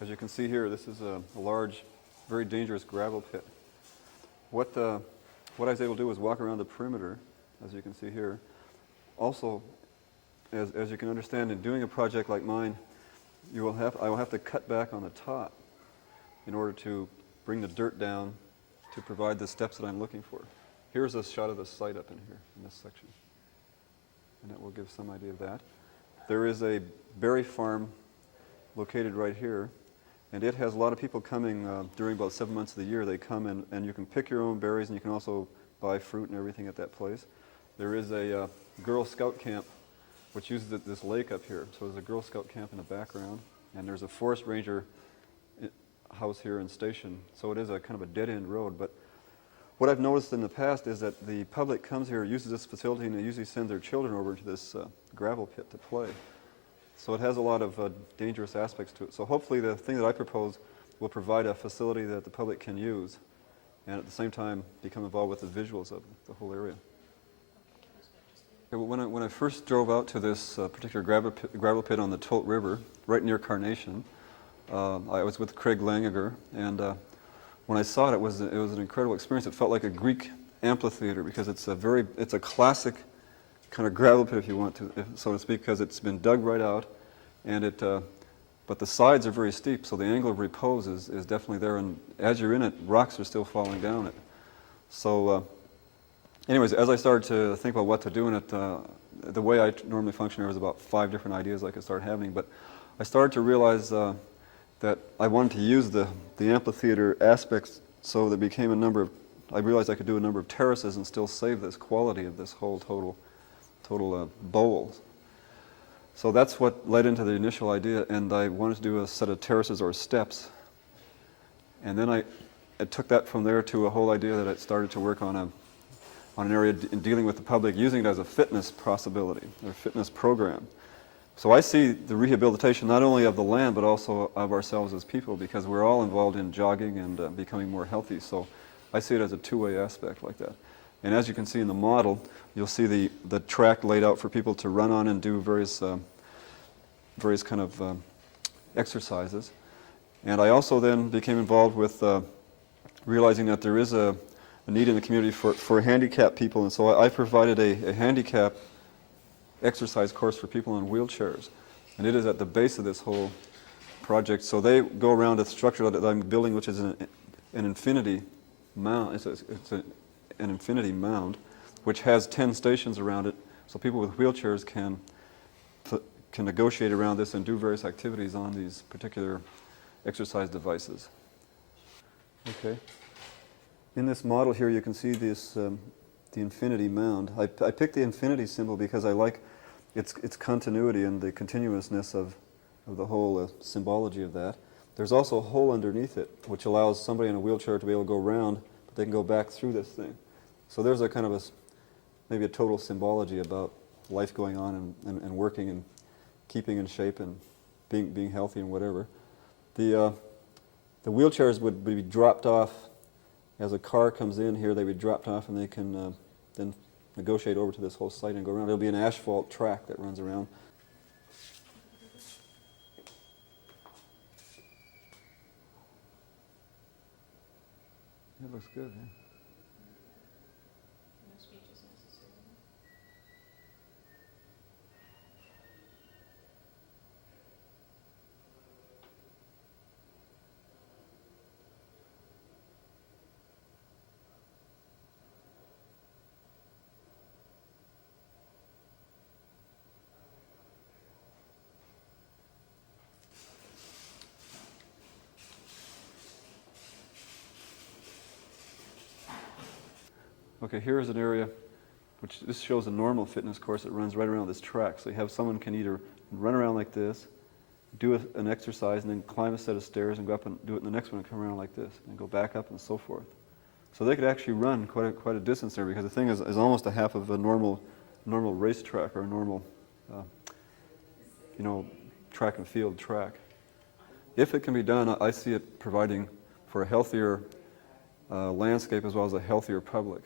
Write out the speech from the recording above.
As you can see here, this is a large, very dangerous gravel pit. What I was able to do was walk around the perimeter, as you can see here. Also, as you can understand, in doing a project like mine, I will have to cut back on the top in order to bring the dirt down to provide the steps that I'm looking for. Here's a shot of the site up in here, in this section. And that will give some idea of that. There is a berry farm located right here, and it has a lot of people coming during about 7 months of the year. They come and you can pick your own berries, and you can also buy fruit and everything at that place. There is a Girl Scout camp which uses this lake up here. So there's a Girl Scout camp in the background, and there's a forest ranger house here and station. So it is a kind of a dead-end road. But what I've noticed in the past is that the public comes here, uses this facility, and they usually send their children over to this gravel pit to play. So it has a lot of dangerous aspects to it. So hopefully the thing that I propose will provide a facility that the public can use, and at the same time become involved with the visuals of the whole area. When I first drove out to this particular gravel pit on the Tolt River, right near Carnation, I was with Craig Langiger, and when I saw it, it was an incredible experience. It felt like a Greek amphitheater because it's a classic kind of gravel pit, if you want to, so to speak, because it's been dug right out, and but the sides are very steep, so the angle of repose is definitely there, and as you're in it, rocks are still falling down it. So, anyways, as I started to think about what to do in it, the way I normally function, there was about 5 different ideas I could start having, but I started to realize that I wanted to use the amphitheater aspects, so there became I realized I could do a number of terraces and still save this quality of this whole total bowl. So that's what led into the initial idea, and I wanted to do a set of terraces or steps. And then I took that from there to a whole idea that I started to work on an area in dealing with the public, using it as a fitness possibility, or fitness program. So I see the rehabilitation not only of the land, but also of ourselves as people, because we're all involved in jogging and becoming more healthy. So I see it as a two-way aspect like that. And as you can see in the model, you'll see the track laid out for people to run on and do various kind of exercises. And I also then became involved with realizing that there is a need in the community for handicapped people, and so I provided a handicap exercise course for people in wheelchairs, and it is at the base of this whole project. So they go around a structure that I'm building, which is an infinity mound. It's an infinity mound, which has 10 stations around it, so people with wheelchairs can negotiate around this and do various activities on these particular exercise devices. Okay. In this model here, you can see this the infinity mound. I picked the infinity symbol because I like its continuity and the continuousness of the whole symbology of that. There's also a hole underneath it, which allows somebody in a wheelchair to be able to go around, but they can go back through this thing. So there's a kind of maybe a total symbology about life going on and working and keeping in shape and being healthy and whatever. The wheelchairs would be dropped off as a car comes in here. They would be dropped off, and they can then negotiate over to this whole site and go around. There'll be an asphalt track that runs around. It looks good, yeah. No speeches necessary. Okay, here is an area which this shows a normal fitness course that runs right around this track. So you have someone can either run around like this, do an exercise, and then climb a set of stairs and go up and do it in the next one and come around like this, and go back up and so forth. So they could actually run quite a distance there, because the thing is almost a half of a normal racetrack or a normal, track and field track. If it can be done, I see it providing for a healthier landscape as well as a healthier public.